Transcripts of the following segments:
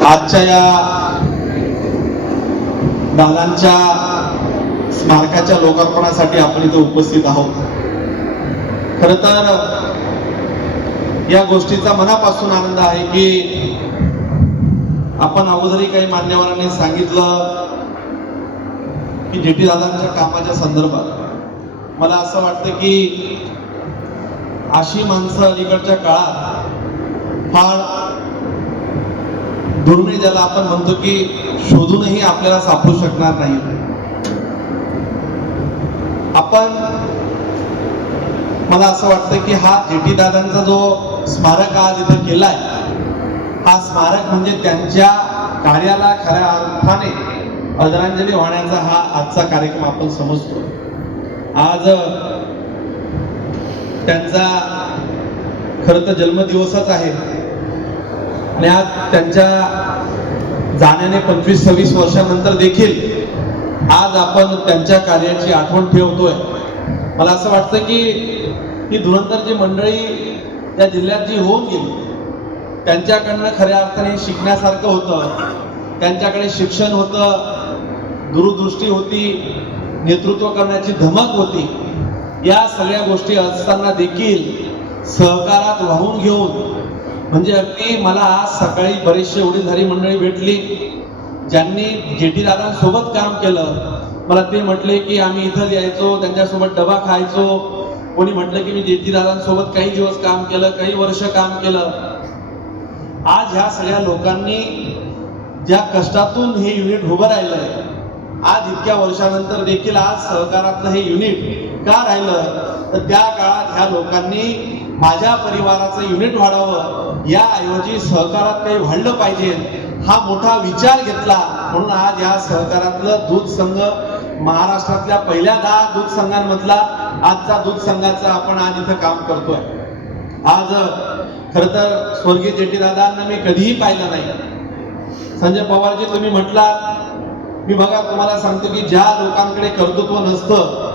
आजच्या या दादांच्या स्मारकाच्या लोकार्पणासाठी आपण इथे उपस्थित आहोत। खर तर या गोष्टीचा मनापासून आनंद आहे की आपण अगोदरही काही मान्यवरांनी सांगितलं की जेटी दादांच्या कामाच्या संदर्भात मला असं वाटतं की अशी माणसं अलीकडच्या काळात फार दुर्मिळ, ज्याला आपण म्हणतो की शोधूनही आपल्याला सापडू शकणार नाही। आपण मला असं वाटतं की हा जेटी दादांचा जो स्मारक आज इथे केलाय, हा स्मारक म्हणजे त्यांच्या कार्याला खऱ्या अर्थाने आदरांजली वाहण्याचा हा आजचा कार्यक्रम आपण समजतो। आज त्यांचा खरं तर जन्मदिवसच आहे आणि आज त्यांच्या जाण्याने 25-26 वर्षानंतर देखील आज आपण त्यांच्या कार्याची आठवण ठेवतोय। मला असं वाटतं की ही धुरंधर जी मंडळी त्या जिल्ह्यात जी होऊन गेली, त्यांच्याकडनं खऱ्या अर्थाने शिकण्यासारखं होतं। त्यांच्याकडे शिक्षण होतं, दूरदृष्टी होती, नेतृत्व करण्याची धमक होती। या सगळ्या गोष्टी असताना देखील सहकारात वाहून घेऊन, म्हणजे अगदी मला आज सकाळी बरेचसे वडीलधारी मंडळी भेटली ज्यांनी जेटी दादांसोबत काम केलं। मला ते म्हटले की आम्ही इथं यायचो, त्यांच्यासोबत डबा खायचो। कोणी म्हटलं की मी जेटी दादांसोबत काही दिवस काम केलं, काही वर्ष काम केलं। आज ह्या सगळ्या लोकांनी ज्या कष्टातून हे युनिट उभं राहिलंय, आज इतक्या वर्षानंतर देखील आज सहकारातलं हे युनिट का राहिलं, तर त्या काळात ह्या लोकांनी माझ्या परिवाराचं युनिट वाढावं, याऐवजी सहकारात काही वाढलं पाहिजे हा मोठा विचार घेतला। म्हणून आज या सहकारातलं दूध संघ महाराष्ट्रातल्या पहिल्या 10 दूध संघांमधला आजचा दूध संघाचा आपण आज इथं काम करतोय। आज खर तर स्वर्गीय जेटी दादांना मी कधीही पाहिलं नाही। संजय पवारजी तुम्ही म्हटलात, मी बघा तुम्हाला सांगतो की ज्या लोकांकडे कर्तृत्व नसतं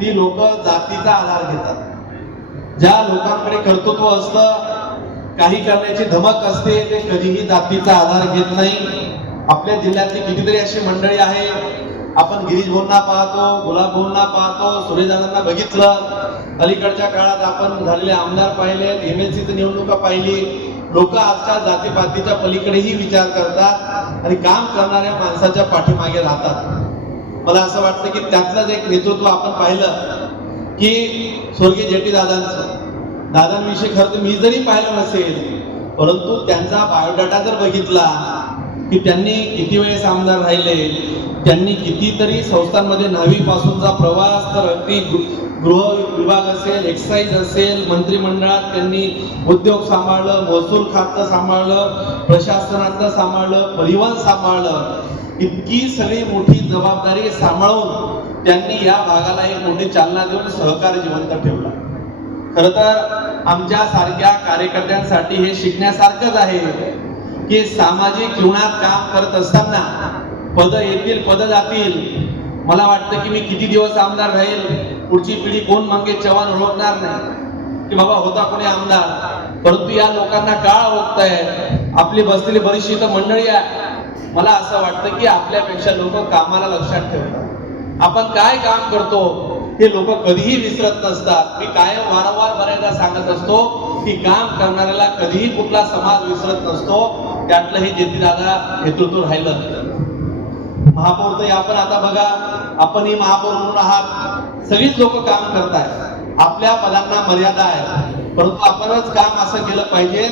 ती लोक जातीचा आधार घेतात। ज्या लोकांकडे कर्तृत्व असतं, काही करण्याची धमक असते, ते कधीही जातीचा आधार घेत नाही। आपल्या जिल्ह्यातली कितीतरी अशी मंडळी आहे, आपण गिरीश भाऊंना पाहतो, गुलाब भाऊंना पाहतो, सुरेश दादांना बघितलं, अलीकडच्या काळात आपण झालेले आमदार पाहिले, MLCची निवडणुका पाहिली। लोक आजच्या जातीपातीच्या पलीकडेही विचार करतात आणि काम करणाऱ्या माणसाच्या पाठीमागे राहतात। मला असं वाटतं की त्यातलंच एक नेतृत्व आपण पाहिलं की स्वर्गीय जेटी दादांविषयी खरं तर मी जरी पाहिलं नसेल, परंतु त्यांचा बायोडाटा जर बघितला की त्यांनी किती वेळेस आमदार राहिले, त्यांनी कितीतरी संस्थांमध्ये 9वी पासूनचा प्रवास, तर अगदी गृह विभाग असेल, एक्साईज असेल, मंत्रिमंडळात त्यांनी उद्योग सांभाळलं, महसूल खातं सांभाळलं, प्रशासनातलं सांभाळलं, परिवहन सांभाळलं। इतकी सगळी मोठी जबाबदारी सांभाळून त्यांनी या भागाला एक मोठी चालना देऊन सहकार जिवंत ठेवला। खर तर आमच्या सारख्या कार्यकर्त्यांसाठी हे शिकण्यासारखंच आहे की सामाजिक जीवनात काम करत असताना पद येतील, पद जातील। मला वाटतं की मी किती दिवस आमदार राहील, पुढची पिढी कोण मंगेश चव्हाण ओळखणार नाही की बाबा होता कोणी आमदार, परंतु या लोकांना काळ ओळखताय। आपली बसलेली बरीचशी तर मंडळी आहे, मला असं वाटतं की आपल्यापेक्षा लोक कामाला लक्षात ठेवतात। आपण काय काम करतो हे लोक कधीही विसरत नसतात। मी कायम वारंवार बऱ्याचदा सांगत असतो की काम करणाऱ्याला कधीही कुठला समाज विसरत नसतो। त्यातलं हे जेटी दादा नेतृत्व राहिलं। महापौर तर आपण आता बघा, आपणही महापौर म्हणून आहात, सगळीच लोक काम करतायत। आपल्या पदांना मर्यादा आहे, परंतु आपणच काम असं केलं पाहिजे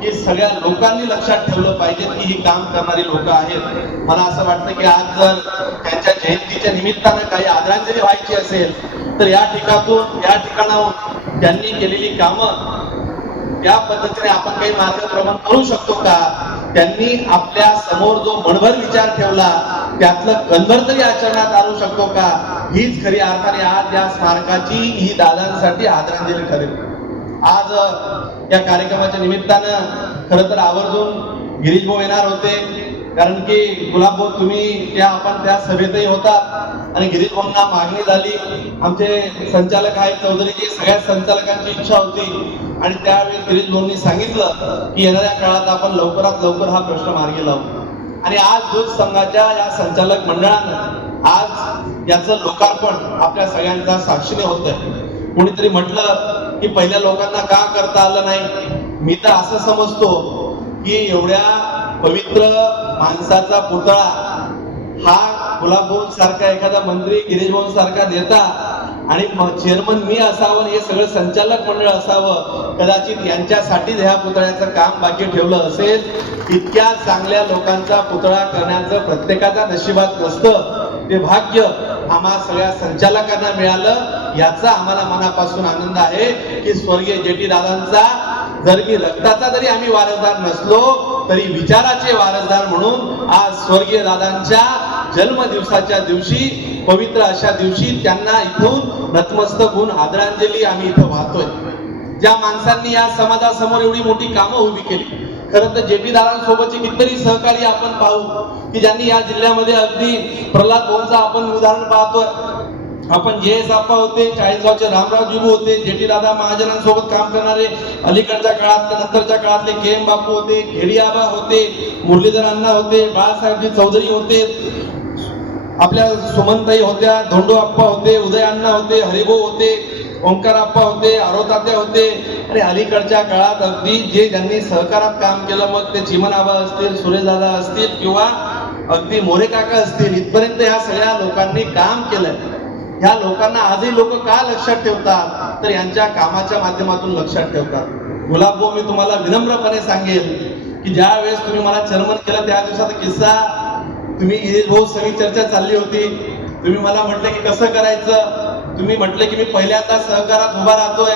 की सगळ्या लोकांनी लक्षात ठेवलं पाहिजे की ही काम करणारी लोक आहेत। मला असं वाटतं की आज जर त्यांच्या जयंतीच्या निमित्तानं काही आदरांजली व्हायची असेल तर या ठिकाणाहून त्यांनी केलेली कामं त्या पद्धतीने आपण काही मार्गक्रमण करू शकतो का, त्यांनी आपल्या समोर जो मनभर विचार ठेवला त्यातलं कणभर तरी आचरणात आणू शकतो का, हीच खरी अर्थाने आज या स्मारकाची ही दादांसाठी आदरांजली ठरेल. आज या कार्यक्रमाच्या निमित्तानं खरं तर आवर्जून गिरीश भाऊ येणार होते, कारण की गुलाब भाऊ तुम्ही आपण त्या सभेतही होतात आणि गिरीश भाऊंना मागणी झाली. आमचे संचालक आहेत चौधरीजी, सगळ्या संचालकांची इच्छा होती आणि त्यावेळेस गिरीश भाऊंनी सांगितलं की येणाऱ्या काळात आपण लवकरात लवकर हा प्रश्न मार्गी लावू. आणि आज दूध संघाच्या या संचालक मंडळानं आज याचं लोकार्पण आपल्या सगळ्यांच्या साक्षीने होत आहे. कोणीतरी म्हटलं की पहिल्या लोकांना का करता आलं नाही. मी तर असं समजतो की एवढ्या पवित्र माणसाचा पुतळा हा गुलाब भाऊ सारखा एखादा मंत्री, गिरीश भाऊ सारखा नेता आणि चेअरमन मी असावं, हे सगळं संचालक मंडळ असावं, कदाचित यांच्यासाठीच ह्या पुतळ्याचं काम बाकी ठेवलं असेल. इतक्या चांगल्या लोकांचा पुतळा करण्याचं प्रत्येकाचा नशिबात नसतं. ते भाग्य आम्हा सगळ्या संचालकांना मिळालं, याचा आम्हाला मनापासून आनंद आहे की स्वर्गीय जेटी दादांचा जर की रक्ताचा जरी आम्ही वारसदार नसलो तरी विचाराचे वारसदार म्हणून आज स्वर्गीय दादांच्या जन्मदिवसाच्या दिवशी, पवित्र अशा दिवशी त्यांना इथून नतमस्तक होऊन आदरांजली आम्ही इथं वाहतोय. ज्या माणसांनी या समाजासमोर एवढी मोठी कामं उभी केली, खरं तर जेपी दादांसोबतचे कितीतरी सहकारी आपण पाहू की ज्यांनी या जिल्ह्यामध्ये अगदी प्रल्हाद भाऊंचा आपण उदाहरण पाहतोय. आपण जे सापा होते, चाळीसगावचे रामराव जिबू होते, जेटी दादा महाजनांसोबत काम करणारे, अलीकडच्या काळात नंतरच्या काळातले के.एम. बापू होते, खेडियाबा होते, मुरलीधर अण्णा होते, बाळासाहेबजी चौधरी होते, आपल्या सुमनताई होत्या, धोंडो आप्पा होते, उदय अण्णा होते, हरिभाऊ होते, ओंकार आप्पा होते, आरोतात्या होते. आणि अलीकडच्या काळात अगदी जे ज्यांनी सहकारात काम केलं, मग ते चिमन आबा असतील, सुरेश दादा असतील किंवा अगदी मोरे काका असतील, इथपर्यंत ह्या सगळ्या लोकांनी काम केलंय. ह्या लोकांना आजही लोक का लक्षात ठेवतात, तर यांच्या कामाच्या माध्यमातून लक्षात ठेवतात. गुलाब भाऊ, मी तुम्हाला विनम्रपणे सांगेल की ज्या वेळेस तुम्ही मला चेअरमन केलं त्या दिवसाचा किस्सा, तुम्ही गिरीश भाऊ सगळी चर्चा चालली होती, तुम्ही मला म्हटलं की कसं करायचं, तुम्ही म्हटले की मी पहिल्यांदा सहकारात उभा राहतोय,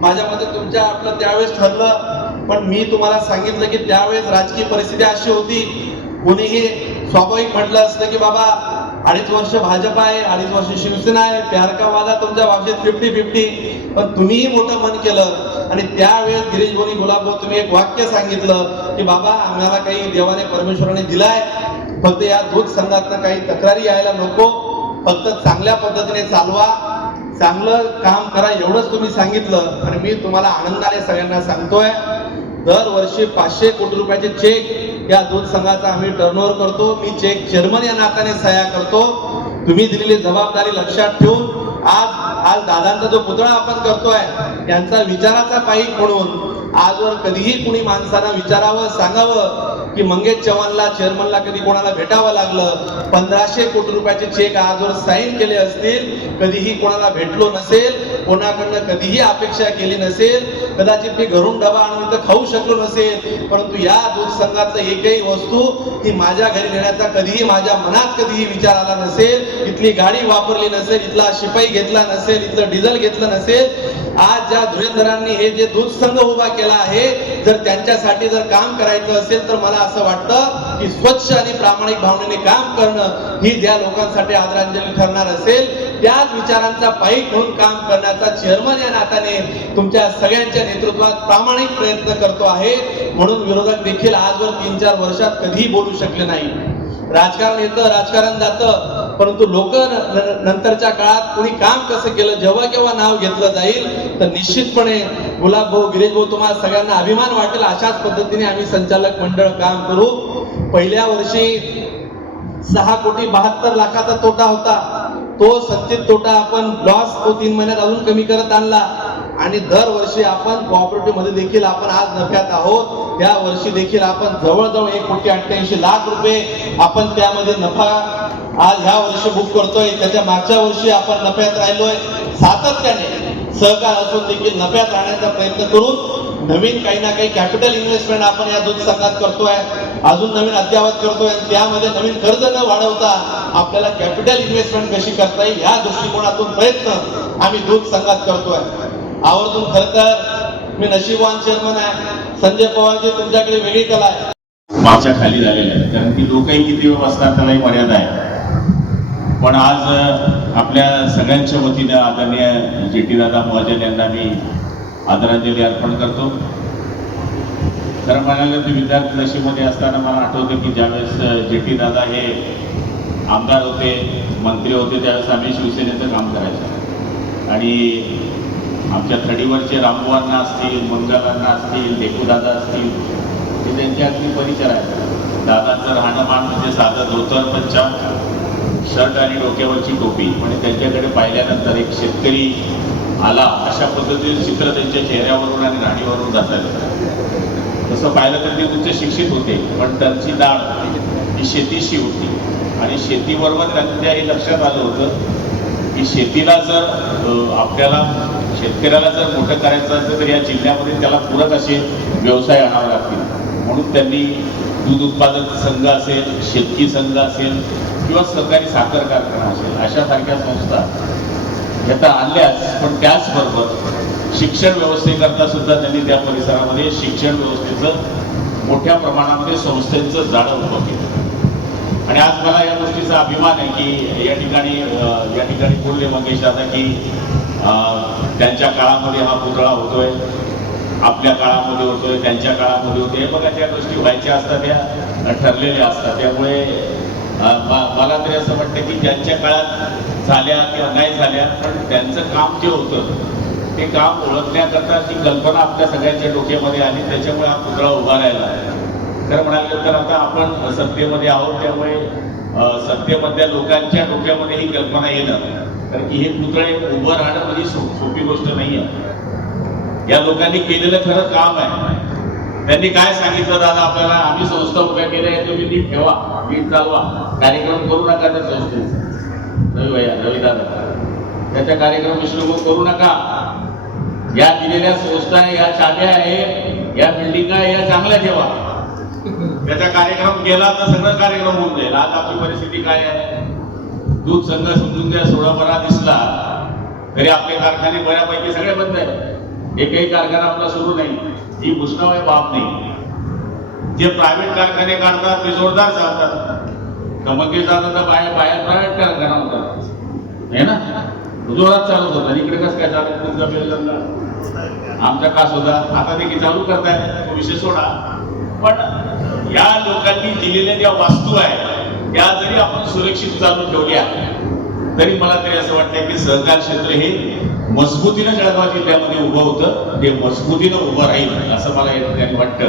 माझ्यामध्ये तुमच्या आपलं त्यावेळेस ठरलं. पण मी तुम्हाला सांगितलं की त्यावेळेस राजकीय परिस्थिती अशी होती, कोणीही स्वाभाविक म्हटलं असतं की बाबा 2.5 वर्ष भाजप आहे, 2.5 वर्ष शिवसेना आहे, प्यार का वादा तुमच्या बाबतीत 50-50. पण तुम्हीही मोठं मन केलं आणि त्यावेळेस गिरीश भाऊ, गुलाब भाऊ, तुम्ही एक वाक्य सांगितलं की बाबा आम्हाला काही देवाने परमेश्वराने दिलाय, फक्त या दूध संघातनं काही तक्रारी यायला नको, फक्त चांगल्या पद्धतीने चालवा, चांगलं काम करा, एवढंच तुम्ही सांगितलं. आणि मी तुम्हाला आनंदाने सगळ्यांना सांगतोय, दरवर्षी 500 कोटी रुपयाचे चेक या दूध संघाचा आम्ही टर्नओव्हर करतो. मी चेक चेअरमन या नात्याने सह्या करतो. तुम्ही दिलेली जबाबदारी लक्षात ठेवून आज दादांचा जो पुतळा आपण करतोय, त्यांचा विचाराचा पाईक म्हणून आजवर कधीही कुणी माणसानं विचारावं, सांगावं की मंगेश चव्हाणला चेअरमनला कधी कोणाला भेटावं लागलं, 1500 कोटी रुपयाचे चेक आजवर साईन केले असतील, कधीही कोणाला भेटलो नसेल, कोणाकडनं कधीही अपेक्षा केली नसेल, कदाचित मी घरून डबा आणून इथं खाऊ शकलो नसेल, परंतु या दूध संघाचं एकही वस्तू ही माझ्या घरी नेण्याचा कधीही माझ्या मनात कधीही विचार आला नसेल, इथली गाडी वापरली नसेल, इथला शिपाई घेतला नसेल, इथलं डिझेल घेतलं नसेल. आज ज्या धुरेंदरांनी हे जे दूध संघ उभा केला आहे, जर त्यांच्यासाठी जर काम करायचं असेल तर मला असं वाटतं की स्वच्छ आणि प्रामाणिक भावनेने काम करणं ही ज्या लोकांसाठी आदरांजली ठरणार असेल, त्याच विचारांचा पाईक म्हणून काम करण्याचा चेअरमन या नात्याने तुमच्या सगळ्यांच्या नेतृत्वात प्रामाणिक प्रयत्न करतो आहे. म्हणून विरोधक देखील आजवर 3-4 वर्षात कधीही बोलू शकले नाही. राजकारण येतं, राजकारण जातं, परंतु लोक नंतरच्या काळात कुणी काम कसं केलं, जेव्हा केव्हा नाव घेतलं जाईल तर निश्चितपणे गुलाब भाऊ, गिरीश भाऊ, तुम्हाला सगळ्यांना अभिमान वाटेल. अशाच पद्धतीने आम्ही संचालक मंडळ काम करू. पहिल्या वर्षी 6,72,00,000चा तोटा होता, तो संचित तोटा आपण लॉस तो 3 महिन्यात अजून कमी करत आणला. आणि दरवर्षी आपण कोऑपरेटिव्ह मध्ये देखील आपण आज नफ्यात आहोत. या वर्षी देखील आपण जवळजवळ 1,88,00,000 रुपये आपण त्यामध्ये नफा आज ह्या वर्षी बुक करतोय. त्याच्या मागच्या वर्षी आपण नफ्यात राहिलोय. सातत्याने सहकार असून देखील नफ्यात राहण्याचा प्रयत्न करून नवीन काही ना काही कॅपिटल इन्व्हेस्टमेंट आपण या दूध संघात करतोय, अजून नवीन अद्यावत करतोय. त्यामध्ये नवीन कर्ज न वाढवता आपल्याला कॅपिटल इन्व्हेस्टमेंट कशी करता येईल या दृष्टिकोनातून प्रयत्न आम्ही दूध संघात करतोय. आवर्जून खरं तर मी नशीबवान चेअरमन आहे. संजय पवारजी, तुमच्याकडे वेगळी कला आहे. मागच्या खाली झालेल्या आहेत, कारण की लोकही किती वेळ बसणार त्यालाही मर्यादा आहे. पण आज आपल्या सगळ्यांच्या वतीनं आदरणीय JT दादा महाजन यांना मी आदरांजली अर्पण करतो. खरं म्हणालं तर विद्यार्थी दशेमध्ये असताना मला आठवतं की ज्यावेळेस JT दादा हे आमदार होते, मंत्री होते, त्यावेळेस आम्ही शिवसेनेचं काम करायचं आणि आमच्या थडीवरचे रामबुवांना असतील, मंगलांना असतील, डेकूदादा असतील, ते त्यांचे अगदी परिचय आहे. दादांचं राहणीमान म्हणजे साधं धोतर, पंचा, शर्ट आणि डोक्यावरची टोपी. म्हणजे त्यांच्याकडे पाहिल्यानंतर एक शेतकरी आला अशा पद्धतीने चित्र त्यांच्या चेहऱ्यावरून आणि राणीवरून जातात. तसं पाहिलं तर ते उच्च शिक्षित होते, पण त्यांची दाढ ही शेतीशी होती आणि शेतीबरोबर त्यांच्या हे लक्षात आलं होतं की शेतीला जर आपल्याला शेतकऱ्याला जर मोठं करायचं असेल तर या जिल्ह्यामध्ये त्याला पूरक असे व्यवसाय आणावे लागतील. म्हणून त्यांनी दूध उत्पादक संघ असेल, शेतकी संघ असेल किंवा सहकारी साखर कारखाना असेल अशासारख्या संस्था ह्याचा आणल्याच, पण त्याचबरोबर शिक्षण व्यवस्थेकरता सुद्धा त्यांनी त्या परिसरामध्ये शिक्षण व्यवस्थेचं मोठ्या प्रमाणामध्ये संस्थेचं जाळं उभं केलं. आणि आज मला या गोष्टीचा अभिमान आहे की या ठिकाणी बोलले मंगेश दादा की त्यांच्या काळामध्ये हा पुतळा होतोय, आपल्या काळामध्ये होतोय, त्यांच्या काळामध्ये होतोय. बघा, ज्या गोष्टी व्हायच्या असतात त्या ठरलेल्या असतात. त्यामुळे मला तरी असं वाटतं की ज्यांच्या काळात झाल्या किंवा नाही झाल्या, पण त्यांचं काम जे होतं ते काम ओळखण्याकरता ती कल्पना आपल्या सगळ्यांच्या डोक्यामध्ये आली. त्याच्यामुळे हा पुतळा उभा राहिला. खरं म्हणाले तर आता आपण सत्तेमध्ये आहोत, त्यामुळे सत्तेमधल्या लोकांच्या डोक्यामध्ये ही कल्पना येणं, कारण की हे पुतळे उभं राहणं म्हणजे सोपी गोष्ट नाही आहे. या लोकांनी केलेलं खरं काम आहे. त्यांनी काय सांगितलं, दादा आपल्याला आम्ही संस्था उभ्या केल्या, तुम्ही नीट ठेवा, नीट चालवा, कार्यक्रम करू नका त्या संस्थेचा. रवी दादा त्याचा कार्यक्रम विश्लेषण करू नका. या दिलेल्या संस्था या चाब्या आहे, या बिल्डिंग या चांगल्या ठेवा. त्याचा कार्यक्रम केला तर सगळं कार्यक्रम होऊन जाईल. आज आपली परिस्थिती काय आहे? दूध संघ समजून द्या, थोडा बरा दिसला तरी आपले कारखाने बऱ्यापैकी सगळे बंद आहे. एकही कारखाना आपला सुरू नाही. ही मुस्काव आहे, बाब नाही. जे प्रायव्हेट कारखाने काढतात ते जोरदार चालतात. कमके जातात तर बाहेर प्रायव्हेट कारखाना होतात, हे ना, जोरात चालत होता. इकडे कसं काय चालत? तुमचा बेलला आमचा कास होता, आता देखील चालू करताय, तो विषय सोडा. पण या लोकांनी दिलेल्या ज्या वास्तू आहेत त्या जरी आपण सुरक्षित चालू ठेवल्या तरी मला तरी असं वाटतं की सहकार क्षेत्र हे मजबूतीनं जळगाव जिल्ह्यामध्ये उभं होतं, ते मजबूतीनं उभं राहील असं मला या ठिकाणी वाटतं.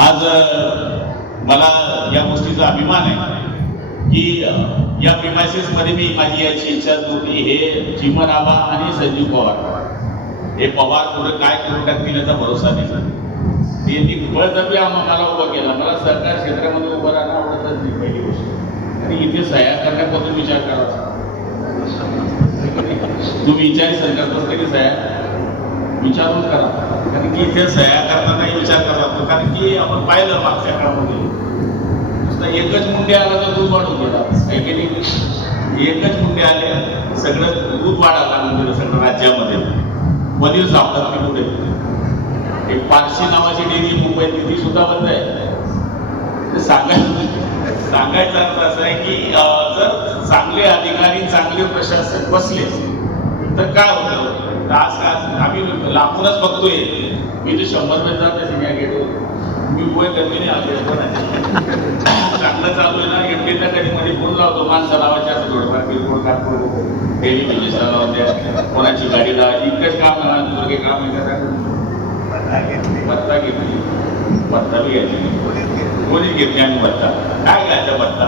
आज मला या गोष्टीचा अभिमान आहे की या प्रिमायसेस मध्ये मी माझी याची इच्छा होती, हे चिमन आबा आणि संजीव पवार, हे पवार पुढे काय करून टाकतील याचा भरोसा नाही. त्यांनी बळजबरी मला उभं केला. मला सहकार क्षेत्रामध्ये उभं राहणं आवडतच नाही पहिली गोष्ट. आणि इथे सह्या करण्यापासून विचार करा. तुम्ही विचारी करताच तरी सह्या विचारून करा, कारण की इथे सह्या करतानाही विचार करा. कारण की आपण पाहिलं मागच्या काळामध्ये नुसतं एकच मुंडे आला तर दूध वाढून गेला. एकच मुंडे आले, सगळं दूध वाढायला लागलं सगळं राज्यामध्ये. पनीर सापडत की कुठे? एक पारशी नावाची डेअरी मुंबईत, ती सुद्धा बंद आहे. सांगायचं अर्थ असं आहे की जर चांगले अधिकारी, चांगले प्रशासक बसले तर काय होतं? आज आम्ही लांबूनच बघतोय. मी जे 100 मध्ये जाते सिनिया गेटवर, मी उभे गरमीने आले चांगलं चालू आहे ना. एमडीच्या कधीमध्ये फोन लावतो, माणसं लावायची असं थोडंफार किरकोळ काढतो, डेली बिजनेस लावत्या, कोणाची गाडी लावायची, इतकंच काम आहे. काम पत्ता घेतली, पत्ता बी घ्यायची, कोणीच घेतली आम्ही पत्ता. काय घ्यायचा पत्ता?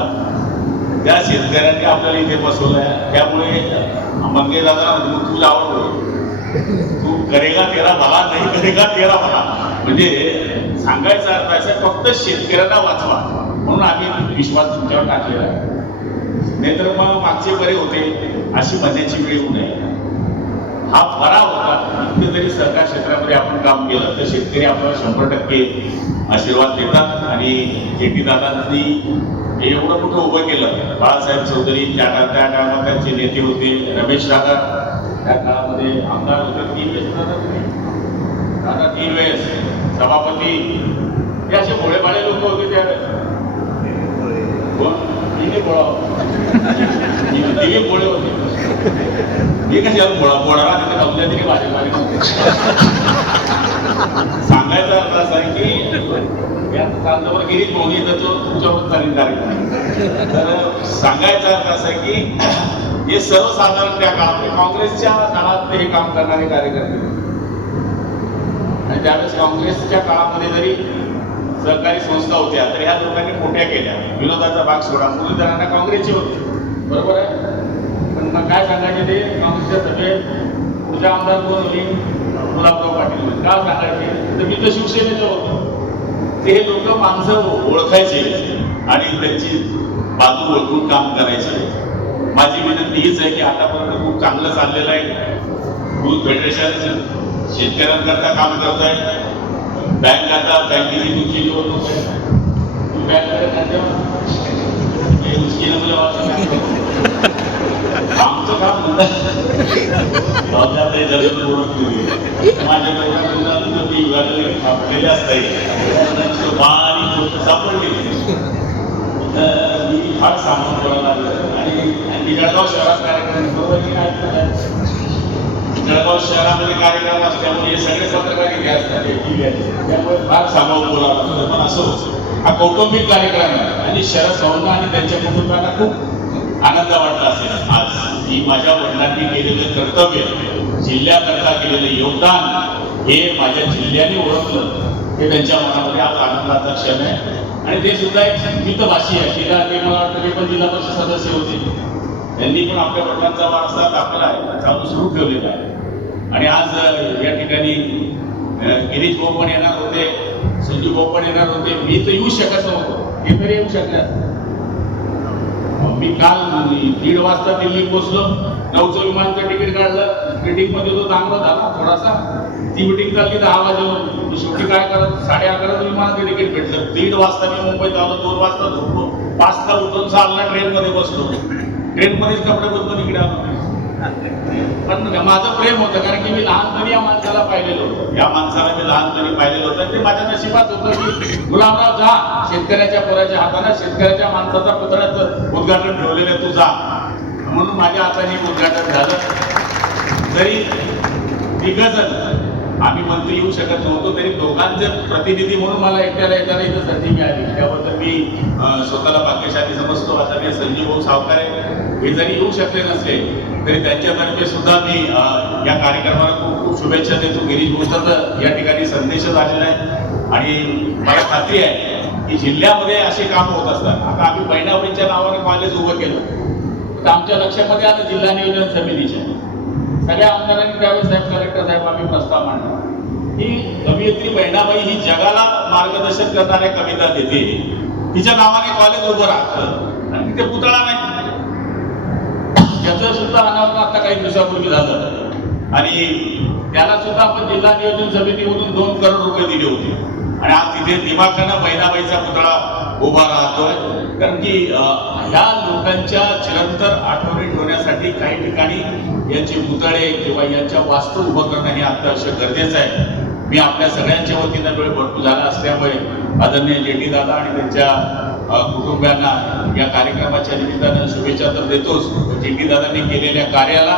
त्या शेतकऱ्यांनी आपल्याला इथे बसवलाय. त्यामुळे मंगे दादा तुला आवडतो, तू करेगा तेरा भला, नाही करेगा तेरा भला. म्हणजे सांगायचा अर्थ असा, फक्त शेतकऱ्यांना वाचवा म्हणून आम्ही विश्वास तुमच्यावर टाकलेला आहे. नाहीतर मग मागचे बरे होते अशी म्हणण्याची वेळ येऊ नये. हा बरा होता. इथे जरी सहकार क्षेत्रामध्ये आपण काम केलं तर शेतकरी आपल्याला 100% आशीर्वाद देतात. आणि JT दादांनी एवढं कुठं उभं केलं. बाळासाहेब चौधरी त्या काळात त्यांचे नेते होते. रमेश दादा त्या काळामध्ये आमदार होते. 3 वेळेस दादा 3 वेळेस सभापती हे असे भोळेभाळे लोक होते त्यावेळेस. कोण? दिलीप भोळा. दिलीप भोळे होते. मी कशाला भोळा तिथे कमल्या तरी माझे सांगायचा अर्थ असा आहे की या कांदावर गिरीश मोदी तर तो तुमच्यावर चालेल कार्यक्रम. तर सांगायचा अर्थ असा आहे की हे सर्वसाधारण त्या काळात काँग्रेसच्या काळात हे काम करणारे कार्यकर्ते आणि त्यावेळेस काँग्रेसच्या काळामध्ये जरी सहकारी संस्था होत्या तर ह्या लोकांनी मोठ्या केल्या. विरोधाचा भाग सोडा मुरलीधरांना काँग्रेसचे होते, बरोबर आहे. पण मग काय सांगायचे ते काँग्रेसच्या सभेत तुझ्या आमदार कोण होईल? गुलाबराव पाटील होईल. का सांगायचे? तर मी तर शिवसेनेचं होतो. ते हे लोक माणसं ओळखायचे आणि त्यांची बाजू ओळखून काम करायचे. माझी विनंती हीच आहे की आतापर्यंत खूप चांगलं चाललेलं आहे. दूध फेडरेशन शेतकऱ्यांकरता काम करत आहे. बँक आता बँकेची तुमची निवडणूक आहे. आमचं काम माझ्या असते सापडले मी फार सामान करायला लागलं आणि जळगाव शहरात कार्यक्रम जळगाव शहरामध्ये कार्यक्रम असल्यामुळे हे सगळे पत्रकार इथे असतात त्यामुळे फार सामावून बोलावं लागतं. पण असं हा कौटुंबिक कार्यक्रम आहे आणि शरद भाऊंना आणि त्यांच्या कुटुंबाला खूप आनंद वाटला असेल आज की माझ्या वडिलांनी केलेलं कर्तव्य, जिल्ह्याकरता केलेलं योगदान हे माझ्या जिल्ह्याने ओळखलं हे त्यांच्या मनामध्ये आज आनंदाचा क्षण आहे. आणि ते सुद्धा एक मितभाषी आहे. तिला ते मला वाटतं ते पण जिल्हा परिषद सदस्य होते. त्यांनी पण आपल्या वडिलांचा वारसा टाकला आहे, चालू सुरू ठेवलेला आहे. आणि आज या ठिकाणी गिरीश भाऊ पण येणार होते, संजू भाऊ पण येणार होते. मी तर येऊ शकत नव्हतो, ते तरी येऊ शकतात. मी काल 1:30 वाजता दिल्ली पोहोचलो. 9चं विमानचं तिकीट काढलं. मीटिंगमध्ये तो चांगला झाला थोडासा. ती मिटिंग चालली 10 वाजेवर. शेवटी काय करत 11:30 विमानाचं तिकीट भेटलं. 1:30 वाजता मी मुंबईत आलो. 2 वाजता झोपलो. 5ला उठून 6ला ट्रेनमध्ये बसलो. ट्रेनमध्येच कपडे बदलून इकडे आलो. पण माझं प्रेम होतं कारण की मी लहानपणी या माणसाला पाहिलेलं होतं. या माणसाला मी लहानपणी पाहिलेलं होतं. ते माझ्या नशिबात होतं की गुलाबराव जा शेतकऱ्याच्या पोराच्या हाताने शेतकऱ्याच्या माणसाचा पुतळ्याचं उद्घाटन ठेवलेलं तू जा. म्हणून माझ्या हाताने उद्घाटन झालं. जरी तिघजण आम्ही मंत्री येऊ शकत नव्हतो तरी दोघांचे प्रतिनिधी म्हणून मला एकट्याला येताना इथं संधी मिळाली. त्याबद्दल मी स्वतःला भाग्यशाली समजतो. आता मी संजीव भाऊ सावकारे हे जरी येऊ शकले नसले तरी त्यांच्यातर्फे सुद्धा मी या कार्यक्रमाला खूप खूप शुभेच्छा देतो. गिरीश भाऊचा या ठिकाणी संदेश झालेला आहे आणि मला खात्री आहे की जिल्ह्यामध्ये असे काम होत असतात. आता आम्ही बहिणाबाईंच्या नावाने कॉलेज उभं केलं तर आमच्या लक्षामध्ये आलं जिल्हा नियोजन समितीच्या सगळ्या आमदारांनी त्यावेळेस साहेब कलेक्टर साहेब आम्ही प्रस्ताव मांडला ही कवयित्री बहिणाबाई ही जगाला मार्गदर्शन करणाऱ्या कविता देते. तिच्या नावाने कॉलेज उभं राहतं आणि तिथे पुतळा नाही. त्याचं सुद्धा अनावरण आता काही दिवसापूर्वी झालं आणि त्याला सुद्धा आपण जिल्हा नियोजन समितीमधून 2 करोड रुपये दिले होते आणि आज तिथे दिमाखानं बहिणाबाईचा पुतळा उभा राहतोय. कारण की ह्या लोकांच्या चिरंतर आठवणी ठेवण्यासाठी काही ठिकाणी यांचे पुतळे किंवा यांच्या वास्तू उभं करणं हे अत्यावश्यक गरजेचं आहे. मी आपल्या सगळ्यांच्या वतीनं वेळ भरपूर झाला असल्यामुळे आदरणीय जेटी दादा आणि त्यांच्या कुटुंबियांना या कार्यक्रमाच्या निमित्तानं शुभेच्छा तर देतोच. जेटी दादांनी केलेल्या कार्याला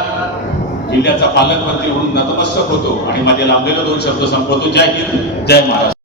जिल्ह्याचा पालकमंत्री म्हणून नतमस्तक होतो आणि माझे लांबलेले 2 शब्द संपवतो. जय हिंद, जय महाराष्ट्र.